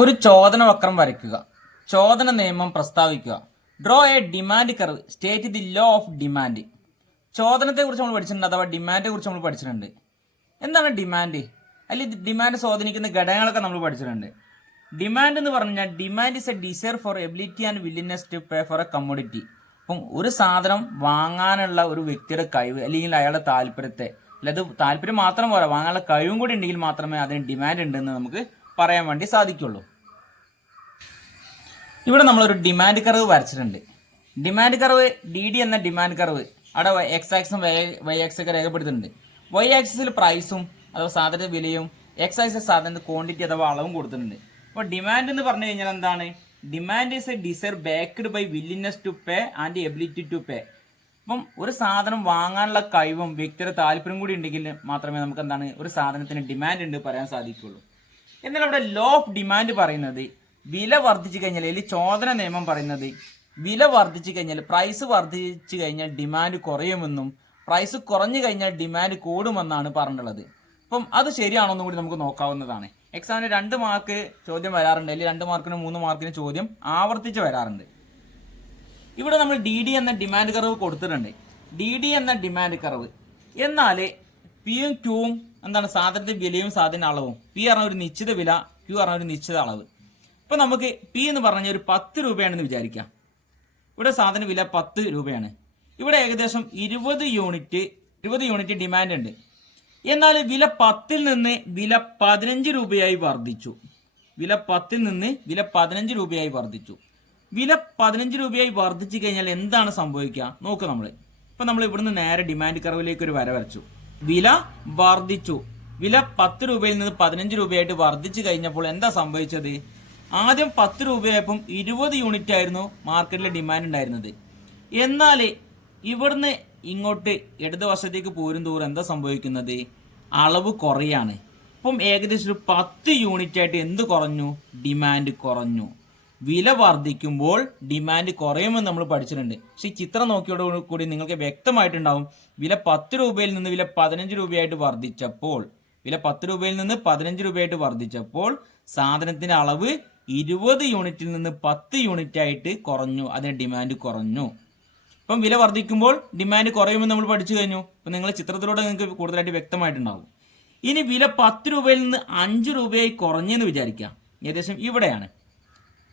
ഒരു ചോദന വക്രം വരയ്ക്കുക. ചോദന നിയമം പ്രസ്താവിക്കുക. Draw a demand curve, state the law of demand. ചോദനത്തെ കുറിച്ച് നമ്മൾ പഠിച്ചിട്ടുണ്ട്, അഥവാ ഡിമാൻഡിനെ കുറിച്ച് നമ്മൾ പഠിച്ചിട്ടുണ്ട്. എന്താണ് ഡിമാൻഡ്? അല്ലെങ്കിൽ ഡിമാൻഡ് സ്വാധീനിക്കുന്ന ഘടകങ്ങളൊക്കെ നമ്മൾ പഠിച്ചിട്ടുണ്ട്. ഡിമാൻഡ് എന്ന് പറഞ്ഞാൽ demand is a desire for ability and willingness to pay for a commodity. അപ്പം ഒരു സാധനം വാങ്ങാനുള്ള ഒരു വ്യക്തിയുടെ കഴിവ് അല്ലെങ്കിൽ അയാളുടെ താല്പര്യത്തെ, അല്ലാതെ താല്പര്യം മാത്രം പോരാ, വാങ്ങാനുള്ള കഴിവും കൂടി ഉണ്ടെങ്കിൽ മാത്രമേ അതിന് ഡിമാൻഡ് ഉണ്ടെന്ന് നമുക്ക് പറയാൻ വേണ്ടി സാധിക്കുള്ളൂ. ഇവിടെ നമ്മളൊരു ഡിമാൻഡ് കർവ് വരച്ചിട്ടുണ്ട്. ഡിമാൻഡ് കർവ് DD എന്ന ഡിമാൻഡ് കർവ് അവിടെ എക്സ് ആക്സും വൈ ആക്സും ഒക്കെ രേഖപ്പെടുത്തുന്നുണ്ട്. വൈ ആക്സിൽ പ്രൈസും അഥവാ സാധനത്തിന്റെ വിലയും, എക്സ് ആക്സിൽ സാധനത്തിന്റെ ക്വാണ്ടിറ്റി അഥവാ അളവും കൊടുത്തിട്ടുണ്ട്. അപ്പോൾ ഡിമാൻഡ് എന്ന് പറഞ്ഞു കഴിഞ്ഞാൽ എന്താണ്? Demand is a desire backed by willingness to pay and ability to pay. അപ്പം ഒരു സാധനം വാങ്ങാനുള്ള കഴിവും വ്യക്തിയുടെ താല്പര്യം കൂടി ഉണ്ടെങ്കിൽ മാത്രമേ നമുക്ക് എന്താണ് ഒരു സാധനത്തിന് ഡിമാൻഡ് ഉണ്ട് പറയാൻ സാധിക്കുള്ളൂ. എന്നാൽ ഇവിടെ ലോ ഓഫ് ഡിമാൻഡ് പറയുന്നത് വില വർദ്ധിച്ചു കഴിഞ്ഞാൽ, അല്ലെങ്കിൽ ചോദന നിയമം പറയുന്നത് വില വർദ്ധിച്ചു കഴിഞ്ഞാൽ, പ്രൈസ് വർദ്ധിച്ചു കഴിഞ്ഞാൽ ഡിമാൻഡ് കുറയുമെന്നും പ്രൈസ് കുറഞ്ഞു കഴിഞ്ഞാൽ ഡിമാൻഡ് കൂടുമെന്നാണ് പറഞ്ഞിട്ടുള്ളത്. അപ്പം അത് ശരിയാണോ എന്നും കൂടി നമുക്ക് നോക്കാവുന്നതാണ്. എക്സാമിന് 2 മാർക്ക് ചോദ്യം വരാറുണ്ട്, അല്ലെങ്കിൽ 2 മാർക്കിനും 3 മാർക്കിനും ചോദ്യം ആവർത്തിച്ച് വരാറുണ്ട്. ഇവിടെ നമ്മൾ DD എന്ന ഡിമാൻഡ് കർവ് കൊടുത്തിട്ടുണ്ട്. DD എന്ന ഡിമാൻഡ് കർവ് എന്നാൽ പിയും ക്യൂവും എന്താണ്? സാധനത്തിന്റെ വിലയും സാധന അളവും. പി പറഞ്ഞ ഒരു നിശ്ചിത വില, ക്യൂ പറഞ്ഞ ഒരു നിശ്ചിത അളവ്. ഇപ്പൊ നമുക്ക് പി എന്ന് പറഞ്ഞ ഒരു 10 രൂപയാണെന്ന് വിചാരിക്കാം. ഇവിടെ സാധന വില 10 രൂപയാണ്. ഇവിടെ ഏകദേശം 20 യൂണിറ്റ് ഡിമാൻഡ് ഉണ്ട്. എന്നാൽ വില 10ൽ നിന്ന് വില 15 രൂപയായി വർദ്ധിച്ചു. വില 10ൽ നിന്ന് വില 15 രൂപയായി വർദ്ധിച്ചു. വില 15 രൂപയായി വർദ്ധിച്ചു കഴിഞ്ഞാൽ എന്താണ് സംഭവിക്കുക? നോക്കുക നമ്മൾ. ഇപ്പൊ നമ്മൾ ഇവിടുന്ന് നേരെ ഡിമാൻഡ് കർവിലേക്ക് ഒരു വര വരച്ചു. വില വർദ്ധിച്ചു. വില 10 രൂപയിൽ നിന്ന് 15 രൂപയായിട്ട് വർദ്ധിച്ചു കഴിഞ്ഞപ്പോൾ എന്താ സംഭവിച്ചത്? ആദ്യം 10 രൂപയായപ്പം 20 യൂണിറ്റ് ആയിരുന്നു മാർക്കറ്റിലെ ഡിമാൻഡ് ഉണ്ടായിരുന്നത്. എന്നാൽ ഇവിടുന്ന് ഇങ്ങോട്ട് ഇടതുവശത്തേക്ക് പോരും തോറും എന്താ സംഭവിക്കുന്നത്? അളവ് കുറയാണ്. ഇപ്പം ഏകദേശം ഒരു 10 യൂണിറ്റ് ആയിട്ട് എന്ത് കുറഞ്ഞു? ഡിമാൻഡ് കുറഞ്ഞു. വില വർദ്ധിക്കുമ്പോൾ ഡിമാൻഡ് കുറയുമെന്ന് നമ്മൾ പഠിച്ചിട്ടുണ്ട്. പക്ഷെ ഈ ചിത്രം നോക്കിയോട് കൂടി നിങ്ങൾക്ക് വ്യക്തമായിട്ടുണ്ടാവും, വില 10 രൂപയിൽ നിന്ന് വില 15 രൂപയായിട്ട് വർദ്ധിച്ചപ്പോൾ, വില 10 രൂപയിൽ നിന്ന് 15 രൂപയായിട്ട് വർദ്ധിച്ചപ്പോൾ സാധനത്തിന്റെ അളവ് 20 യൂണിറ്റിൽ നിന്ന് 10 യൂണിറ്റ് ആയിട്ട് കുറഞ്ഞു. അതിന് ഡിമാൻഡ് കുറഞ്ഞു. ഇപ്പം വില വർദ്ധിക്കുമ്പോൾ ഡിമാൻഡ് കുറയുമെന്ന് നമ്മൾ പഠിച്ചു കഴിഞ്ഞു. അപ്പം നിങ്ങൾ ചിത്രത്തിലൂടെ നിങ്ങൾക്ക് കൂടുതലായിട്ട് വ്യക്തമായിട്ടുണ്ടാവും. ഇനി വില 10 രൂപയിൽ നിന്ന് 5 രൂപയായി കുറഞ്ഞെന്ന് വിചാരിക്കാം. ഏകദേശം ഇവിടെയാണ്.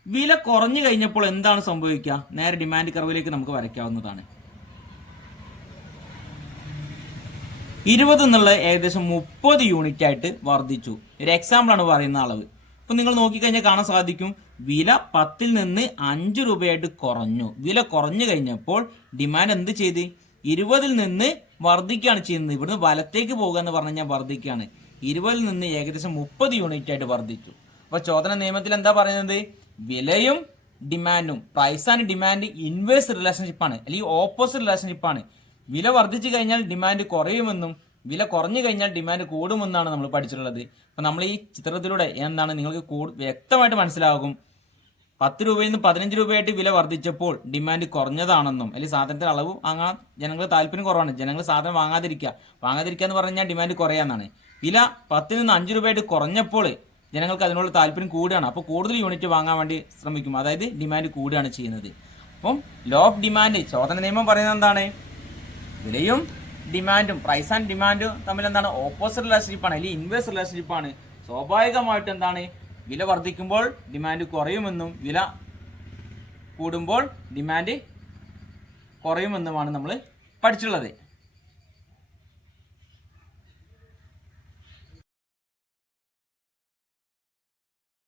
വില കുറഞ്ഞു കഴിഞ്ഞപ്പോൾ എന്താണ് സംഭവിക്കുക? നേരെ ഡിമാൻഡ് കർവിലേക്ക് നമുക്ക് വരയ്ക്കാവുന്നതാണ്. 20 എന്നുള്ള ഏകദേശം 30 യൂണിറ്റ് ആയിട്ട് വർദ്ധിച്ചു. ഒരു എക്സാമ്പിൾ ആണ് പറയുന്ന അളവ്. ഇപ്പൊ നിങ്ങൾ നോക്കിക്കഴിഞ്ഞാൽ കാണാൻ സാധിക്കും, വില 10ൽ നിന്ന് 5 രൂപയായിട്ട് കുറഞ്ഞു. വില കുറഞ്ഞു കഴിഞ്ഞപ്പോൾ ഡിമാൻഡ് എന്ത് ചെയ്ത്? 20ൽ നിന്ന് വർദ്ധിക്കുകയാണ് ചെയ്യുന്നത്. ഇവിടുന്ന് വലത്തേക്ക് പോകുക എന്ന് പറഞ്ഞു കഴിഞ്ഞാൽ വർദ്ധിക്കുകയാണ്. 20ൽ നിന്ന് ഏകദേശം 30 യൂണിറ്റ് ആയിട്ട് വർദ്ധിച്ചു. അപ്പൊ ചോദന നിയമത്തിൽ എന്താ പറയുന്നത്? വിലയും ഡിമാൻഡും, പ്രൈസ് ആൻഡ് ഡിമാൻഡ് ഇൻവേഴ്സ് റിലേഷൻഷിപ്പാണ്, അല്ലെങ്കിൽ ഓപ്പോസിറ്റ് റിലേഷൻഷിപ്പാണ്. വില വർദ്ധിച്ചു കഴിഞ്ഞാൽ ഡിമാൻഡ് കുറയുമെന്നും വില കുറഞ്ഞു കഴിഞ്ഞാൽ ഡിമാൻഡ് കൂടുമെന്നാണ് നമ്മൾ പഠിച്ചിട്ടുള്ളത്. അപ്പൊ നമ്മൾ ഈ ചിത്രത്തിലൂടെ എന്താണ് നിങ്ങൾക്ക് വ്യക്തമായിട്ട് മനസ്സിലാകും, 10 രൂപയിൽ നിന്ന് 15 രൂപയായിട്ട് വില വർദ്ധിച്ചപ്പോൾ ഡിമാൻഡ് കുറഞ്ഞതാണെന്നും, അല്ലെങ്കിൽ സാധനത്തിന്റെ അളവ് വാങ്ങാൻ ജനങ്ങൾക്ക് താല്പര്യം കുറവാണ്, ജനങ്ങൾ സാധനം വാങ്ങാതിരിക്കുക എന്ന് പറഞ്ഞു കഴിഞ്ഞാൽ ഡിമാൻഡ് കുറയാന്നാണ്. വില 10ൽ നിന്ന് 5 രൂപയായിട്ട് കുറഞ്ഞപ്പോൾ ജനങ്ങൾക്ക് അതിനുള്ള താല്പര്യം കൂടുകയാണ്. അപ്പോൾ കൂടുതൽ യൂണിറ്റ് വാങ്ങാൻ വേണ്ടി ശ്രമിക്കും, അതായത് ഡിമാൻഡ് കൂടുകയാണ് ചെയ്യുന്നത്. അപ്പം ലോ ഓഫ് ഡിമാൻഡ്, ചോദന നിയമം പറയുന്നത് എന്താണ്? വിലയും ഡിമാൻഡും, പ്രൈസ് ആൻഡ് ഡിമാൻഡും തമ്മിൽ എന്താണ്? ഓപ്പോസിറ്റ് റിലേഷൻഷിപ്പാണ്, അല്ലെങ്കിൽ ഇൻവേഴ്സ് റിലേഷൻഷിപ്പാണ്. സ്വാഭാവികമായിട്ട് എന്താണ്? വില വർദ്ധിക്കുമ്പോൾ ഡിമാൻഡ് കുറയുമെന്നും വില കൂടുമ്പോൾ ഡിമാൻഡ് കുറയുമെന്നുമാണ് നമ്മൾ പഠിച്ചിട്ടുള്ളത്.